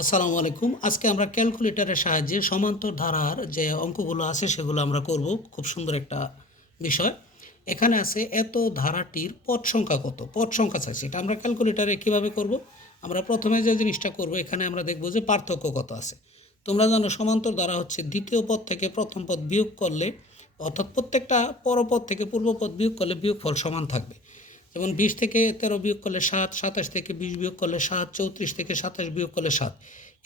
আসসালামু আলাইকুম। আজকে আমরা ক্যালকুলেটরের সাহায্যে সমান্তর ধারার যে অঙ্কগুলো আছে সেগুলো আমরা করব। খুব সুন্দর একটা বিষয়। এখানে আছে এত ধারাটির পদ সংখ্যা কত? পদ সংখ্যা চাইছে। এটা আমরা ক্যালকুলেটরে কীভাবে করব? আমরা প্রথমে যে জিনিসটা করব, এখানে আমরা দেখব যে পার্থক্য কত আছে। তোমরা জানো সমান্তর ধারা হচ্ছে দ্বিতীয় পদ থেকে প্রথম পদ বিয়োগ করলে, অর্থাৎ প্রত্যেকটা পরপদ থেকে পূর্বপদ বিয়োগ করলে বিয়োগফল সমান থাকবে। যেমন বিশ থেকে তেরো বিয়োগ করলে সাত, সাতাশ থেকে বিশ বিয়োগ করলে সাত, চৌত্রিশ থেকে সাতাশ বিয়োগ করলে সাত।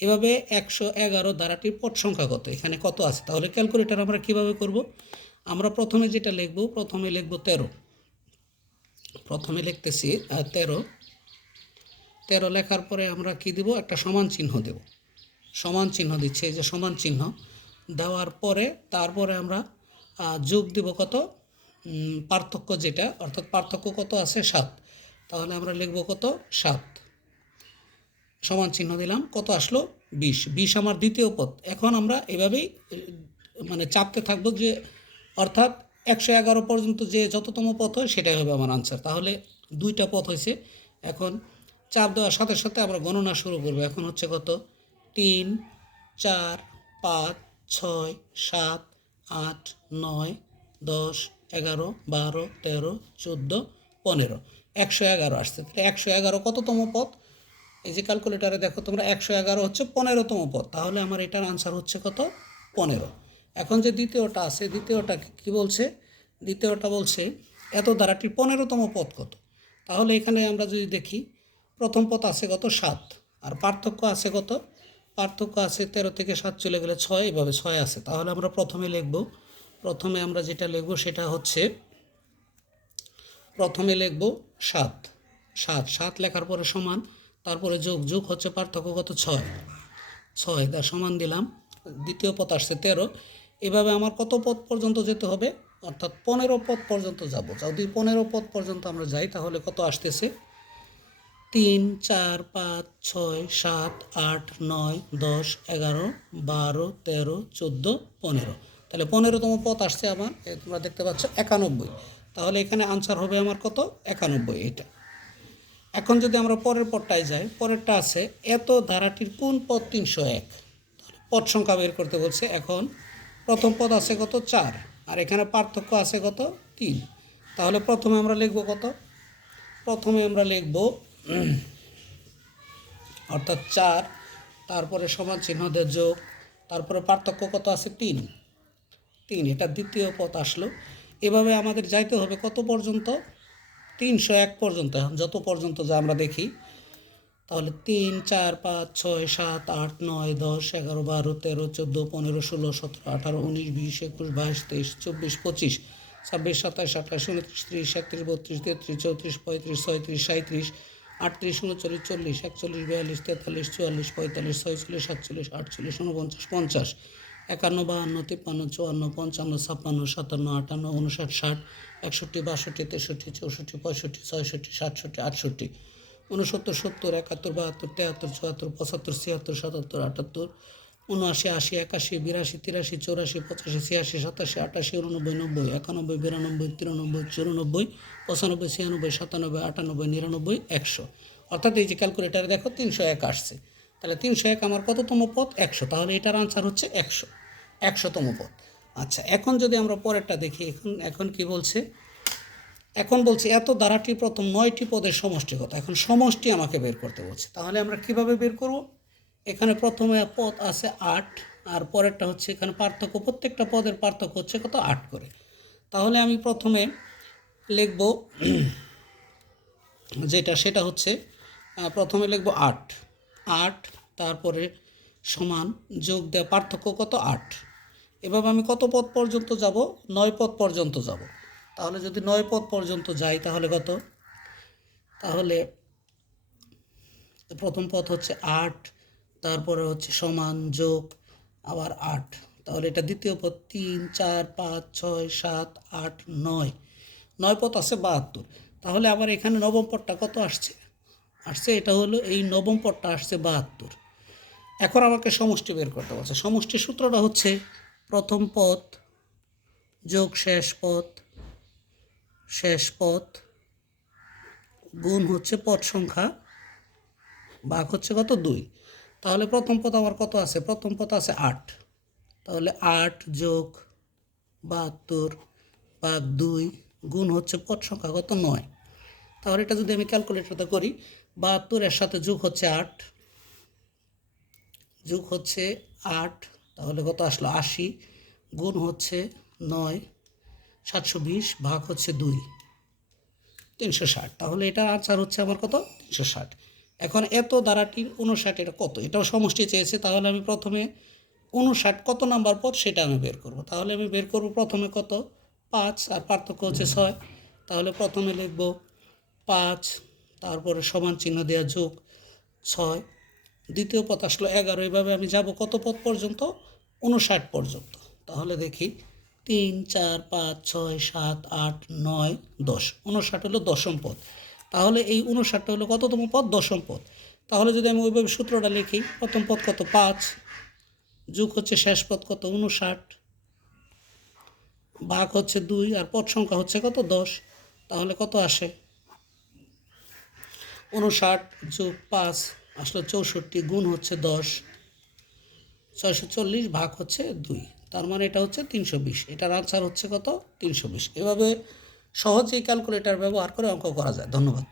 এভাবে একশো এগারো ধারাটির পট সংখ্যা কত? এখানে কত আছে? তাহলে ক্যালকুলেটার আমরা কীভাবে করব? আমরা প্রথমে যেটা লিখব, প্রথমে লিখব তেরো। প্রথমে লিখতেছি তেরো। তেরো লেখার পরে আমরা কি দিব? একটা সমান চিহ্ন দেব। সমান চিহ্ন দিচ্ছে, এই যে সমান চিহ্ন। দেওয়ার পরে, তারপরে আমরা যোগ দিব কত? পার্থক্য যেটা, অর্থাৎ পার্থক্য কত আছে? সাত। তাহলে আমরা লিখব কত? সাত। সমান চিহ্ন দিলাম। কত আসলো? বিশ। বিশ আমার দ্বিতীয় পদ। এখন আমরা এভাবেই মানে চাপতে থাকব যে, অর্থাৎ একশো এগারো পর্যন্ত যে যততম পথ হয়, সেটাই হবে আমার আনসার তাহলে দুইটা পথ হয়েছে। এখন চাপ দেওয়ার সাথে সাথে আমরা গণনা শুরু করব। এখন হচ্ছে কত? তিন, চার, পাঁচ, ছয়, সাত, আট, নয়, দশ এগারো, বারো, তেরো, চোদ্দ, পনেরো। একশো এগারো আসছে। তাহলে একশো এগারো কততম পথ এই যে ক্যালকুলেটারে দেখো তোমরা একশো এগারো হচ্ছে পনেরোতম পথ তাহলে আমার এটার আনসার হচ্ছে কত? পনেরো। এখন যে দ্বিতীয়টা আছে দ্বিতীয়টা কি বলছে? দ্বিতীয়টা বলছে, এত ধারাটির পনেরোতম পথ কত? তাহলে এখানে আমরা যদি দেখি, প্রথম পথ আছে কত? সাত। আর পার্থক্য আছে কত? পার্থক্য আছে তেরো থেকে সাত চলে গেলে ছয়, এভাবে ছয় আছে তাহলে আমরা প্রথমে লিখব প্রথমে আমরা যেটা লিখব সেটা হচ্ছে, প্রথমে লিখব সাত। সাত সাত লেখার পরে সমান, তারপরে যোগ যোগ হচ্ছে পার্থক্য কত? ছয়। ছয় তার সমান দিলাম। দ্বিতীয় পথ আসছে তেরো। এভাবে আমার কত পথ পর্যন্ত যেতে হবে? অর্থাৎ পনেরো পথ পর্যন্ত যাব। যদি পনেরো পথ পর্যন্ত আমরা যাই, তাহলে কত আসতেছে? তিন, চার, পাঁচ, ছয়, সাত, আট, নয়, দশ, এগারো, বারো, তেরো, চোদ্দ, পনেরো। তাহলে পনেরোতম পথ আসছে আমার তোমরা দেখতে পাচ্ছ একানব্বই। তাহলে এখানে আনসার হবে আমার কত? একানব্বই এটা। এখন যদি আমরা পরের পদটায় যাই, পরেরটা আছে, এত ধারাটির কোন পদ তিনশো এক? পদ সংখ্যা বের করতে বলছে এখন, প্রথম পদ আছে কত? চার। আর এখানে পার্থক্য আছে কত? তিন। তাহলে প্রথমে আমরা লিখব কত? প্রথমে আমরা লিখব, অর্থাৎ চার, তারপরে সমান চিহ্ন দিয়ে যোগ, তারপরে পার্থক্য কত আছে? তিন। তিন, এটা দ্বিতীয় পথ আসলো। এভাবে আমাদের যাইতে হবে কত পর্যন্ত? তিনশো এক পর্যন্ত। এখন যত পর্যন্ত যা আমরা দেখি, তাহলে তিন, চার, পাঁচ, ছয়, সাত, আট, নয়, দশ, এগারো, বারো, তেরো, চোদ্দ, পনেরো, ষোলো, সতেরো, আঠারো, উনিশ, বিশ, একুশ, বাইশ, তেইশ, চব্বিশ, পঁচিশ, ছাব্বিশ সাতাশ আঠাশ, উনত্রিশ, ত্রিশ, একত্রিশ, বত্রিশ, তেত্রিশ, চৌত্রিশ, পঁয়ত্রিশ, ছয়ত্রিশ সাঁত্রিশ আটত্রিশ, উনচল্লিশ, চল্লিশ, একচল্লিশ, বিয়াল্লিশ, তেতাল্লিশ, চুয়াল্লিশ, পঁয়তাল্লিশ, ছয়চল্লিশ, সাতচল্লিশ, আটচল্লিশ উনপঞ্চাশ পঞ্চাশ একান্ন, বাহান্ন, তিপ্পান্ন, চুয়ান্ন, পঞ্চান্ন, ছাপ্পান্ন, সাতান্ন, আটান্ন, উনষাট, ষাট, একষট্টি, বাষট্টি, তেষট্টি, চৌষট্টি, পঁয়ষট্টি, ছয়ষট্টি, সাতষট্টি, আটষট্টি উনসত্তর সত্তর, একাত্তর, বাহাত্তর, তেহাত্তর, চুয়াত্তর, পঁচাত্তর, ছিয়াত্তর, সাতাত্তর, আটাত্তর, উনআশি, আশি, একাশি, বিরাশি, তিরাশি, চৌরাশি, পঁচাশি, ছিয়াশি, সাতাশি, আটাশি, উননব্বই, নব্বই, একানব্বই, বিরানব্বই, তিরানব্বই, চুরানব্বই, পঁচানব্বই, ছিয়ানব্বই, সাতানব্বই, আটানব্বই, নিরানব্বই, একশো। অর্থাৎ এই যে ক্যালকুলেটারে দেখো তিনশো এক আসছে। তাহলে তিনশো এক আমার কততম পথ একশো। তাহলে এটার আনসার হচ্ছে একশো। একশোতম পথ আচ্ছা এখন যদি আমরা পরেরটা দেখি, এখন এখন কি বলছে? এখন বলছে, এত দ্বারাটি প্রথম নয়টি পদের সমষ্টি কত? এখন সমষ্টি আমাকে বের করতে বলছে। তাহলে আমরা কীভাবে বের করব? এখানে প্রথমে পদ আছে আট, আর পরেরটা হচ্ছে এখানে পার্থক্য, প্রত্যেকটা পদের পার্থক্য হচ্ছে কত? আট করে। তাহলে আমি প্রথমে লিখব, যেটা, সেটা হচ্ছে প্রথমে লিখব আট। আট, তারপরে সমান যোগ দেওয়া পার্থক্য কত আট? এভাবে আমি কত পদ পর্যন্ত যাব? নয় পদ পর্যন্ত যাব। তাহলে যদি নয় পদ পর্যন্ত যাই, তাহলে কত? তাহলে প্রথম পথ হচ্ছে আট, তারপরে হচ্ছে সমান যোগ, আবার আট। তাহলে এটা দ্বিতীয় পথ তিন, চার, পাঁচ, ছয়, সাত, আট, নয়। নয় পথ আছে বাহাত্তর। তাহলে আবার এখানে নবম পদটা কত আসছে? আসছে, এটা হলো এই নবম পদটা আসছে বাহাত্তর। এখন আমাকে সমষ্টি বের করতে বলছে। সমষ্টির সূত্রটা হচ্ছে প্রথম পথ যোগ শেষ পথ শেষ পথ গুণ হচ্ছে পদ সংখ্যা, ভাগ হচ্ছে কত? দুই। তাহলে প্রথম পদ আমার কত আছে? প্রথম পদ আছে আট। তাহলে আট যোগ বাহাত্তর ভাগ দুই গুণ হচ্ছে পদ সংখ্যা কত? নয়। তাহলে এটা যদি আমি ক্যালকুলেটরটা করি বাহাত্তরের সাথে যোগ হচ্ছে আট। যোগ হচ্ছে আট, তাহলে কত আসলো? আশি। গুণ হচ্ছে নয়, সাতশো বিশ ভাগ হচ্ছে দুই। তিনশো ষাট। তাহলে এটার আনসার হচ্ছে আমার কত? তিনশো ষাট। এখন এত দ্বারাটির উনষাট এটা কত? এটাও সমষ্টি চেয়েছে, তাহলে আমি প্রথমে উনষাট কত নাম্বার পদ সেটা আমি বের করব। তাহলে আমি বের করব প্রথমে কত? পাঁচ, আর পার্থক্য হচ্ছে ছয়। তাহলে প্রথমে লিখব পাঁচ তারপরে সমান চিহ্ন দেওয়া যোগ ছয়। দ্বিতীয় পথ আসলো এগারো। এভাবে আমি যাব কত পথ পর্যন্ত? উনষাট পর্যন্ত। তাহলে দেখি, তিন, চার, পাঁচ, ছয়, সাত, আট, নয়, দশ। উনষাট হলো দশম পদ তাহলে এই উনষাটটা হলো কততম পদ দশম পদ তাহলে যদি আমি ওইভাবে সূত্রটা লিখি, প্রথম পদ কত? পাঁচ। যুগ হচ্ছে শেষ পদ কত? উনষাট ভাগ হচ্ছে দুই। আর পদ সংখ্যা হচ্ছে কত? দশ। তাহলে কত আসে? উনষাট যোগ পাঁচ আসলে চৌষট্টি গুণ হচ্ছে দশ। ছয়শো চল্লিশ ভাগ হচ্ছে দুই। তার মানে এটা হচ্ছে তিনশো বিশ। এটার আনসার হচ্ছে কত? তিনশো বিশ। এভাবে সহজেই ক্যালকুলেটার ব্যবহার করে অঙ্ক করা যায়। ধন্যবাদ।